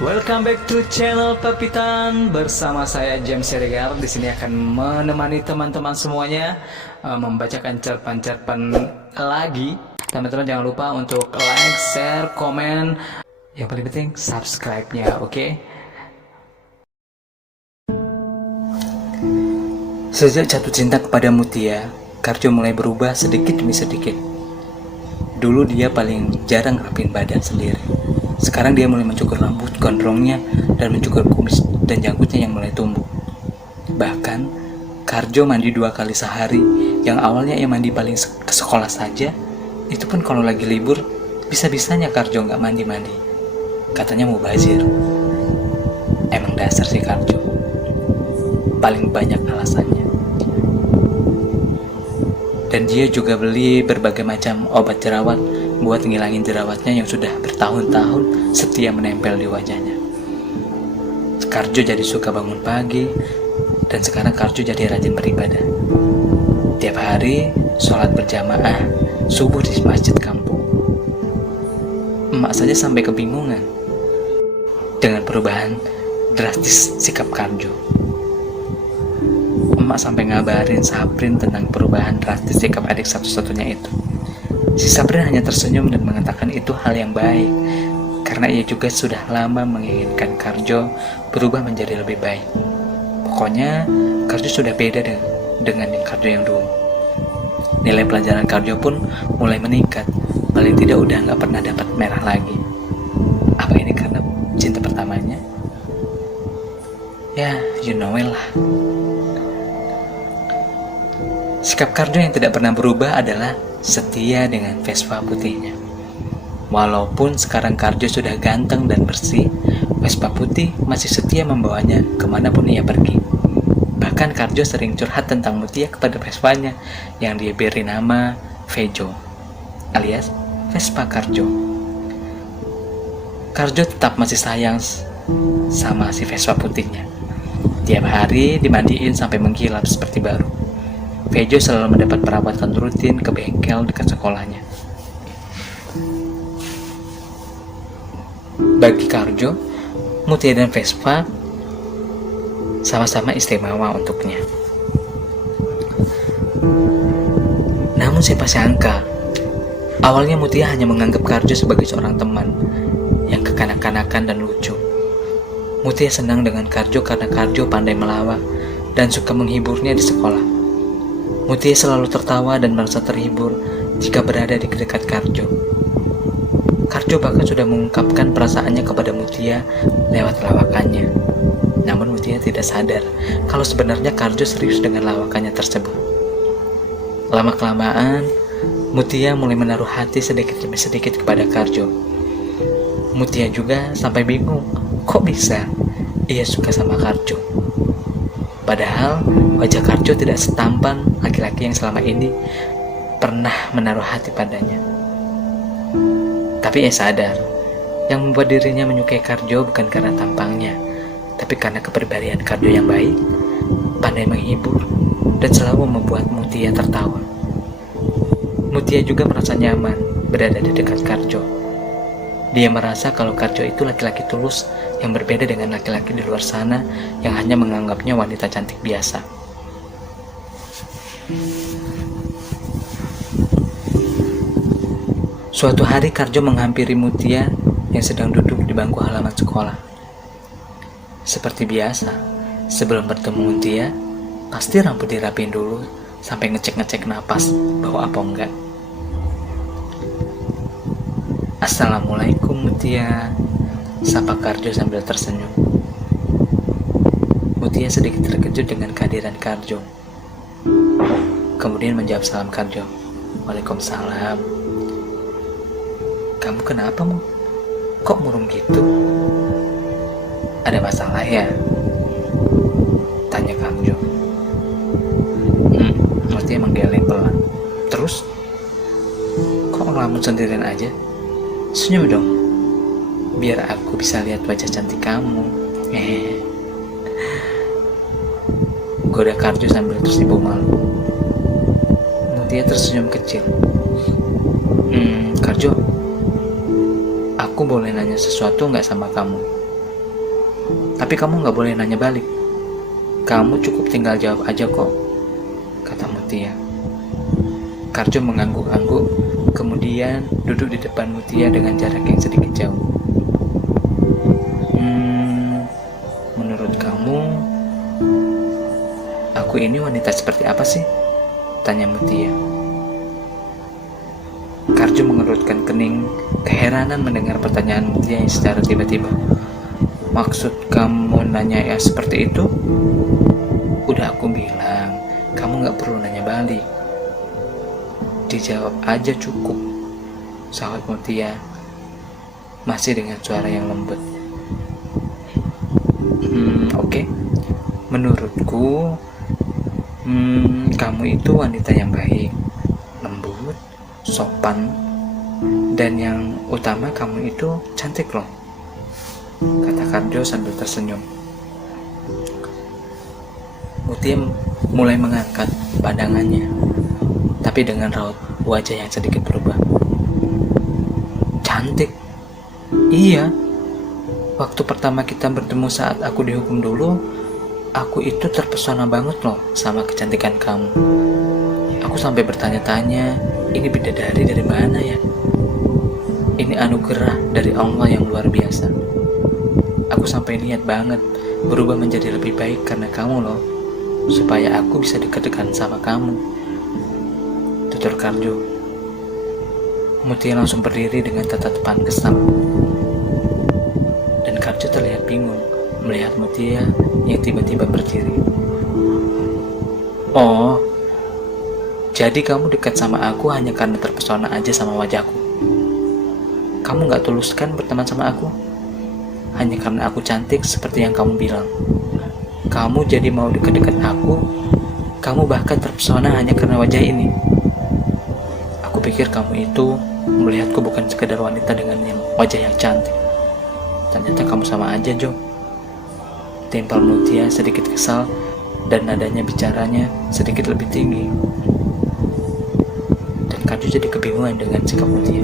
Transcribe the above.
Welcome back to channel Pepitan bersama saya James Siregar. Di sini akan menemani teman-teman semuanya membacakan cerpen-cerpen lagi. Teman-teman jangan lupa untuk like, share, komen. Yang paling penting subscribe-nya, oke? Sejak jatuh cinta kepada Mutia, Karjo mulai berubah sedikit demi sedikit. Dulu dia paling jarang rapiin badan sendiri. Sekarang dia mulai mencukur rambut gondrongnya dan mencukur kumis dan janggutnya yang mulai tumbuh. Bahkan, Karjo mandi 2 kali sehari, yang awalnya ia mandi paling ke sekolah saja, itu pun kalau lagi libur, bisa-bisanya Karjo nggak mandi-mandi. Katanya mau bazir. Emang dasar sih Karjo. Paling banyak alasannya. Dan dia juga beli berbagai macam obat jerawat buat ngilangin jerawatnya yang sudah bertahun-tahun setia menempel di wajahnya. Karjo jadi suka bangun pagi, dan sekarang Karjo jadi rajin beribadah. Tiap hari sholat berjamaah subuh di masjid kampung. Emak saja sampai kebingungan dengan perubahan drastis sikap Karjo. Emak sampai ngabarin Saprin tentang perubahan drastis sikap adik satu-satunya itu. Si Saprin hanya tersenyum dan mengatakan itu hal yang baik, karena ia juga sudah lama menginginkan Karjo berubah menjadi lebih baik. Pokoknya Karjo sudah beda dengan Karjo yang dulu. Nilai pelajaran Karjo pun mulai meningkat, paling tidak udah nggak pernah dapat merah lagi. Apa ini karena cinta pertamanya? Ya, you know it lah. Sikap Karjo yang tidak pernah berubah adalah setia dengan Vespa putihnya. Walaupun sekarang Karjo sudah ganteng dan bersih, Vespa putih masih setia membawanya kemanapun ia pergi. Bahkan Karjo sering curhat tentang Mutia kepada Vespanya yang dia beri nama Vejo, alias Vespa Karjo. Karjo tetap masih sayang sama si Vespa putihnya. Tiap hari dimandiin sampai mengkilap seperti baru. Vejo selalu mendapat perawatan rutin ke bengkel dekat sekolahnya. Bagi Karjo, Mutia dan Vespa sama-sama istimewa untuknya. Namun siapa sangka, awalnya Mutia hanya menganggap Karjo sebagai seorang teman yang kekanak-kanakan dan lucu. Mutia senang dengan Karjo karena Karjo pandai melawak dan suka menghiburnya di sekolah. Mutia selalu tertawa dan merasa terhibur jika berada di dekat Karjo. Karjo bahkan sudah mengungkapkan perasaannya kepada Mutia lewat lawakannya. Namun Mutia tidak sadar kalau sebenarnya Karjo serius dengan lawakannya tersebut. Lama-kelamaan, Mutia mulai menaruh hati sedikit demi sedikit kepada Karjo. Mutia juga sampai bingung, kok bisa ia suka sama Karjo. Padahal wajah Karjo tidak setampan laki-laki yang selama ini pernah menaruh hati padanya. Tapi ia sadar, yang membuat dirinya menyukai Karjo bukan karena tampangnya, tapi karena kepribadian Karjo yang baik, pandai menghibur, dan selalu membuat Mutia tertawa. Mutia juga merasa nyaman berada di dekat Karjo. Dia merasa kalau Karjo itu laki-laki tulus yang berbeda dengan laki-laki di luar sana yang hanya menganggapnya wanita cantik biasa. Suatu hari Karjo menghampiri Mutia yang sedang duduk di bangku halaman sekolah. Seperti biasa, sebelum bertemu Mutia, pasti rambut dirapiin dulu sampai ngecek-ngecek napas bawa apa enggak. Assalamualaikum Mutia, sapa Karjo sambil tersenyum. Mutia sedikit terkejut dengan kehadiran Karjo. Kemudian menjawab salam Karjo. Waalaikumsalam. Kamu kenapa, Mu? Kok murung gitu? Ada masalah ya? Tanya Karjo. Mutia menggeleng pelan. Terus? Kok ngelamun sendirian aja? Senyum dong, biar aku bisa lihat wajah cantik kamu. Goda Karjo sambil tersipu malu. Mutia tersenyum kecil. Karjo, aku boleh nanya sesuatu nggak sama kamu? Tapi kamu nggak boleh nanya balik. Kamu cukup tinggal jawab aja kok, kata Mutia. Karjo mengangguk-angguk, kemudian duduk di depan Mutia dengan jarak yang sedikit jauh. Menurut kamu, aku ini wanita seperti apa sih? Tanya Mutia. Karjo mengerutkan kening, keheranan mendengar pertanyaan Mutia secara tiba-tiba. Maksud kamu nanya ya seperti itu? Udah aku bilang, kamu gak perlu nanya balik. Dijawab aja cukup, sahut Mutia, masih dengan suara yang lembut. Oke. Menurutku, kamu itu wanita yang baik, lembut, sopan, dan yang utama kamu itu cantik loh, kata Karjo sambil tersenyum. Mutia mulai mengangkat pandangannya, tapi dengan raut wajah yang sedikit berubah. Cantik? Iya. Waktu pertama kita bertemu saat aku dihukum dulu, aku itu terpesona banget loh sama kecantikan kamu. Aku sampai bertanya-tanya, ini bidadari dari mana ya? Ini anugerah dari Allah yang luar biasa. Aku sampai niat banget berubah menjadi lebih baik karena kamu loh, supaya aku bisa dekat-dekat sama kamu, tutur Karjo. Mutia langsung berdiri dengan tatapan kesal. Dan Karjo terlihat bingung melihat Mutia yang tiba-tiba berdiri. Oh, jadi kamu dekat sama aku hanya karena terpesona aja sama wajahku. Kamu gak tulus kan berteman sama aku? Hanya karena aku cantik seperti yang kamu bilang. Kamu jadi mau deket-deket aku. Kamu bahkan terpesona hanya karena wajah ini. Aku pikir kamu itu melihatku bukan sekedar wanita dengan wajah yang cantik. Ternyata kamu sama aja, Jo. Timpal Mutia sedikit kesal dan nadanya bicaranya sedikit lebih tinggi. Dan Karjo jadi kebingungan dengan sikap Mutia.